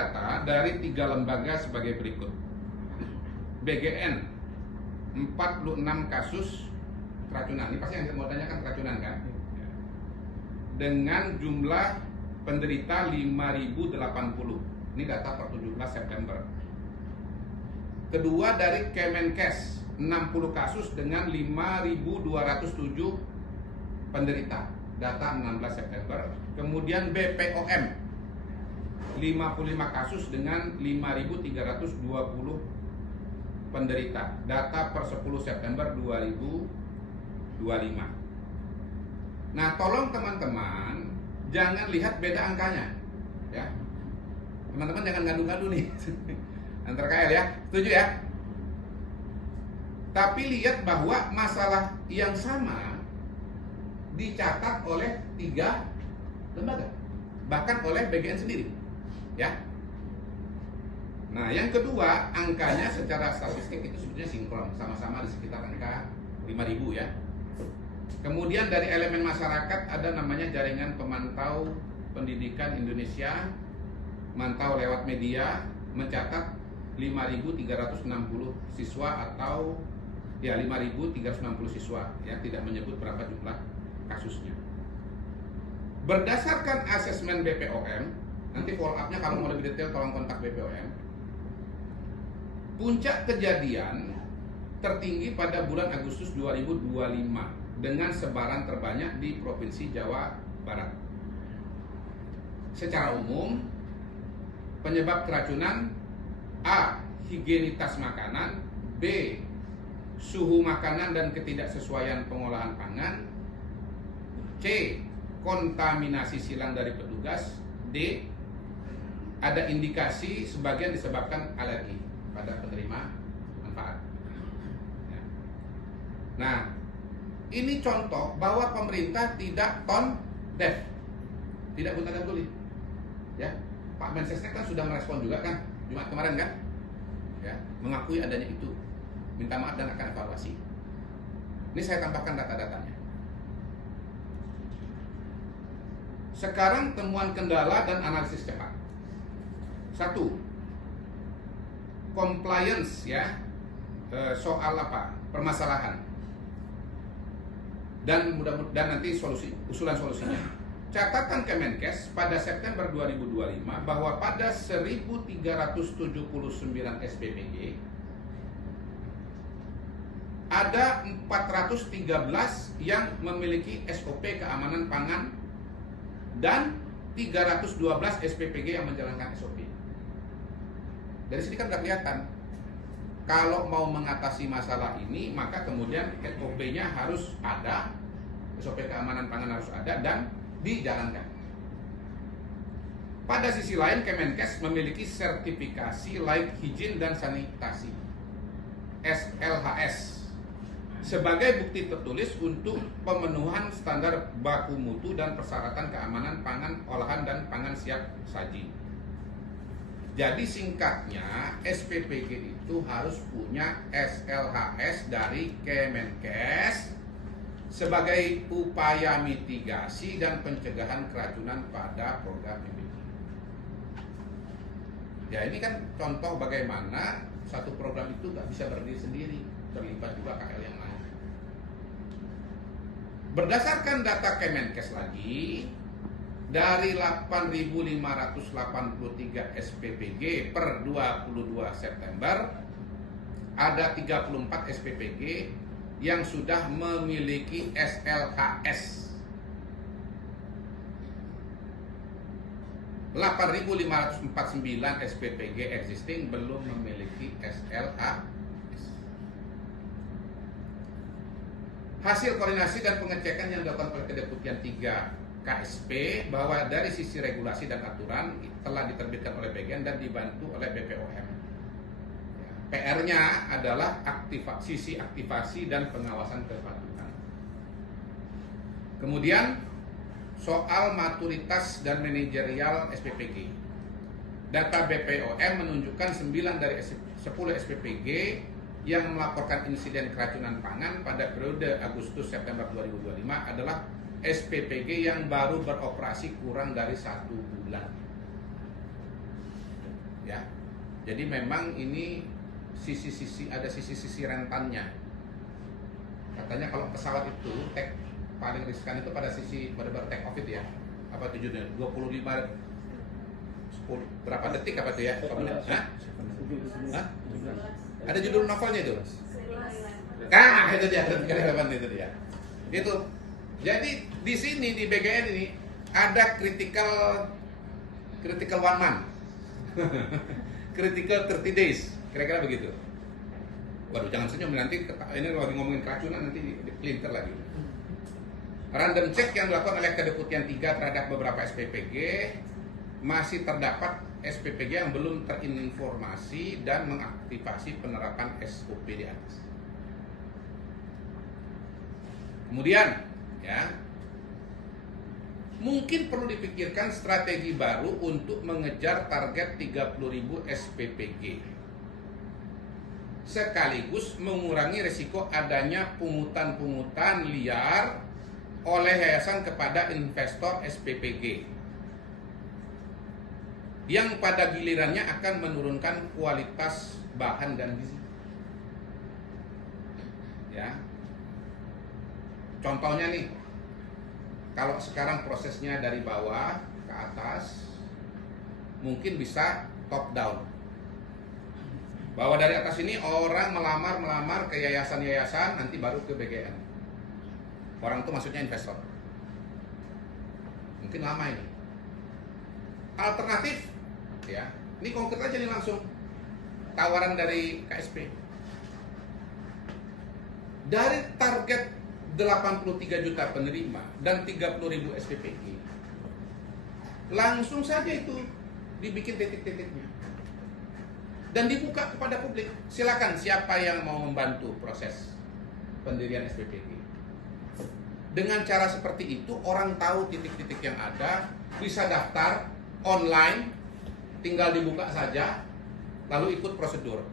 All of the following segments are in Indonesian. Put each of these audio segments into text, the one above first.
data dari 3 lembaga sebagai berikut. BGN 46 kasus keracunan. Ini pasti yang mau tanyakan keracunan kan? Dengan jumlah penderita 5.080. Ini data per 17 September. Kedua dari Kemenkes 60 kasus dengan 5.207 penderita, data 16 September. Kemudian BPOM 55 kasus dengan 5.320 penderita, data per 10 September 2025. Nah, tolong teman-teman jangan lihat beda angkanya, ya. Teman-teman jangan ngadu-ngadu nih antar KL, ya, setuju ya? Tapi lihat bahwa masalah yang sama dicatat oleh 3 lembaga, bahkan oleh BGN sendiri, ya. Nah, yang kedua, angkanya secara statistik itu sebetulnya sinkron, sama-sama di sekitar angka 5.000 ya. Kemudian dari elemen masyarakat ada namanya Jaringan Pemantau Pendidikan Indonesia, mantau lewat media, mencatat 5.360 siswa atau ya 5.360 siswa, ya, tidak menyebut berapa jumlah kasusnya. Berdasarkan asesmen BPOM, nanti follow up-nya kalau mau lebih detail tolong kontak BPOM. Puncak kejadian tertinggi pada bulan Agustus 2025 dengan sebaran terbanyak di Provinsi Jawa Barat. Secara umum, penyebab keracunan: A. Higienitas makanan, B. Suhu makanan dan ketidaksesuaian pengolahan pangan, C. Kontaminasi silang dari petugas, D. Ada indikasi sebagian disebabkan alergi pada penerima manfaat. Nah, ini contoh bahwa pemerintah tidak tone deaf, tidak buta dan tuli, ya. Pak Mensesnek kan sudah merespon juga kan Jumat kemarin kan, ya, mengakui adanya itu, minta maaf dan akan evaluasi. Ini saya tambahkan data-datanya. Sekarang temuan kendala dan analisis cepat. 1. Compliance, ya, soal apa? Permasalahan. Dan mudah-mudahan nanti usulan solusinya. Catatan Kemenkes pada September 2025 bahwa pada 1.379 SPPG ada 413 yang memiliki SOP keamanan pangan dan 312 SPPG yang menjalankan SOP. Dari sini kan sudah kelihatan, kalau mau mengatasi masalah ini maka kemudian SOP-nya harus ada, SOP keamanan pangan harus ada dan dijalankan. Pada sisi lain, Kemenkes memiliki sertifikasi layak higien dan sanitasi SLHS sebagai bukti tertulis untuk pemenuhan standar baku mutu dan persyaratan keamanan pangan olahan dan pangan siap saji. Jadi singkatnya, SPPG itu harus punya SLHS dari Kemenkes sebagai upaya mitigasi dan pencegahan keracunan pada program MBG. Ya, ini kan contoh bagaimana satu program itu nggak bisa berdiri sendiri, terlibat juga KL yang lain. Berdasarkan data Kemenkes lagi, dari 8.583 SPPG per 22 September, ada 34 SPPG yang sudah memiliki SLHS. 8.549 SPPG existing belum memiliki SLHS. Hasil koordinasi dan pengecekan yang dilakukan oleh Kedeputian 3 KSP bahwa dari sisi regulasi dan aturan telah diterbitkan oleh BGN dan dibantu oleh BPOM. PR-nya adalah sisi aktivasi dan pengawasan kepatuhan. Kemudian soal maturitas dan manajerial SPPG. Data BPOM menunjukkan 9 dari 10 SPPG yang melaporkan insiden keracunan pangan pada periode Agustus-September 2025 adalah SPPG yang baru beroperasi kurang dari 1 bulan. ya. Jadi memang ini ada sisi-sisi rentannya. Katanya kalau pesawat itu paling riskan itu pada sisi pada take off itu ya. Apa tujuannya? 25 10 berapa detik apa tuh ya? Hah? Hah? Ada judul novelnya itu. Itu dia, itu dia. Itu. Jadi di sini di BGN ini ada critical one month. Critical 30 days. Kira-kira begitu. Waduh, jangan senyum nanti ini lagi ngomongin keracunan nanti diplinter lagi. Random check yang dilakukan oleh Kedeputian 3 terhadap beberapa SPPG, masih terdapat SPPG yang belum terinformasi dan mengaktifasi penerapan SOP di atas. Kemudian, ya, mungkin perlu dipikirkan strategi baru untuk mengejar target 30.000 SPPG. Sekaligus mengurangi risiko adanya pungutan-pungutan liar oleh yayasan kepada investor SPPG yang pada gilirannya akan menurunkan kualitas bahan dan gizi. Ya. Contohnya nih, kalau sekarang prosesnya dari bawah ke atas, mungkin bisa top down. Bahwa dari atas ini orang melamar ke yayasan-yayasan, nanti baru ke BGN. Orang itu maksudnya investor. Mungkin lama ini. Alternatif, ya, ini konkret aja nih langsung. Tawaran dari KSP. Dari target 83 juta penerima dan 30.000 SPPG, langsung saja itu dibikin titik-titiknya dan dibuka kepada publik. Silakan siapa yang mau membantu proses pendirian SPPG. Dengan cara seperti itu orang tahu titik-titik yang ada, bisa daftar online, tinggal dibuka saja, lalu ikut prosedur.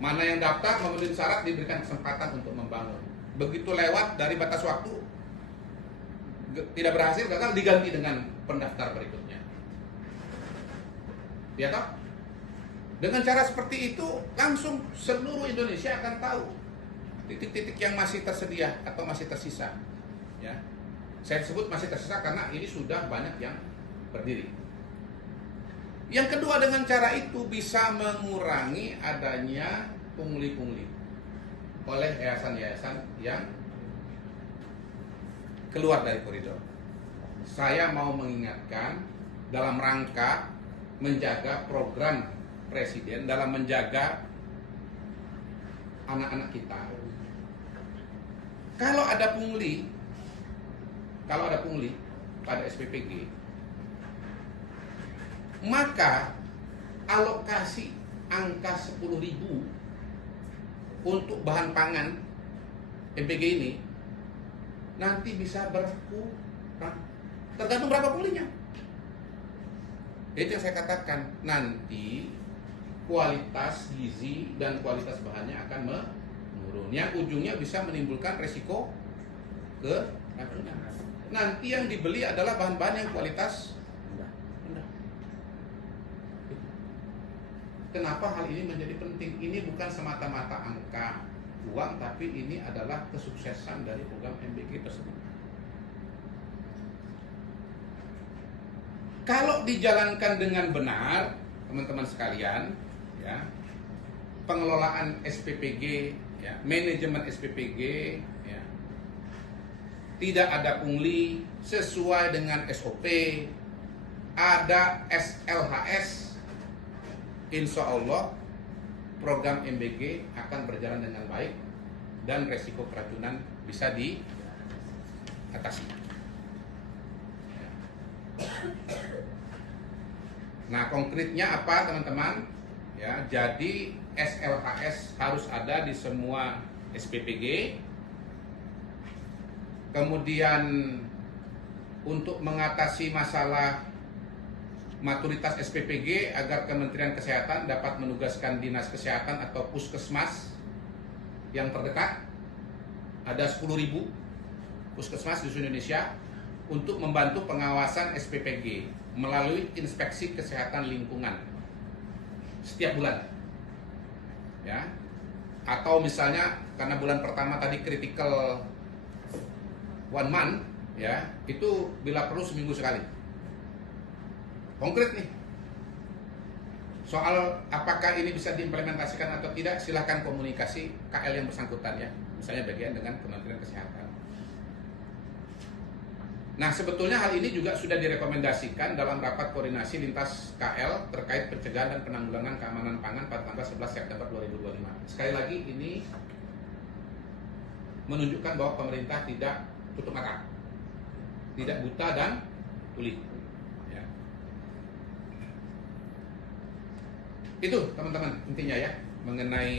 Mana yang daftar memenuhi syarat diberikan kesempatan untuk membangun. Begitu lewat dari batas waktu, tidak berhasil, gagal, diganti dengan pendaftar berikutnya. Ya toh? Dengan cara seperti itu, langsung seluruh Indonesia akan tahu titik-titik yang masih tersedia atau masih tersisa. Ya, saya sebut masih tersisa karena ini sudah banyak yang berdiri. Yang kedua, dengan cara itu bisa mengurangi adanya pungli-pungli oleh yayasan-yayasan yang keluar dari koridor. Saya mau mengingatkan dalam rangka menjaga program Presiden dalam menjaga anak-anak kita. Kalau ada pungli pada SPPG, maka alokasi angka 10.000 untuk bahan pangan MPG ini nanti bisa berkurang, tergantung berapa punglinya. Itu yang saya katakan, nanti kualitas gizi dan kualitas bahannya akan menurun, yang ujungnya bisa menimbulkan resiko keracunan. Nanti yang dibeli adalah bahan-bahan yang kualitas rendah. Kenapa hal ini menjadi penting? Ini bukan semata-mata angka uang, tapi ini adalah kesuksesan dari program MBG tersebut. Kalau dijalankan dengan benar, teman-teman sekalian, ya, pengelolaan SPPG, ya, manajemen SPPG, ya, tidak ada pungli, sesuai dengan SOP, ada SLHS, insya Allah program MBG akan berjalan dengan baik dan resiko keracunan bisa diatasi. Nah, konkretnya apa, teman-teman? Ya, jadi SLHS harus ada di semua SPPG. Kemudian untuk mengatasi masalah maturitas SPPG agar Kementerian Kesehatan dapat menugaskan Dinas Kesehatan atau Puskesmas yang terdekat, ada 10.000 puskesmas di seluruh Indonesia untuk membantu pengawasan SPPG melalui inspeksi kesehatan lingkungan setiap bulan. Ya. Atau misalnya karena bulan pertama tadi critical 1 month, ya, itu bila perlu seminggu sekali. Konkret nih. Soal apakah ini bisa diimplementasikan atau tidak, silahkan komunikasi KL yang bersangkutan ya. Misalnya bagian dengan Kementerian Kesehatan. Nah, sebetulnya hal ini juga sudah direkomendasikan dalam rapat koordinasi lintas KL terkait pencegahan dan penanggulangan keamanan pangan pada tanggal 11 September 2025. Sekali lagi, ini menunjukkan bahwa pemerintah tidak tutup mata, tidak buta dan tuli. Ya. Itu teman-teman intinya ya mengenai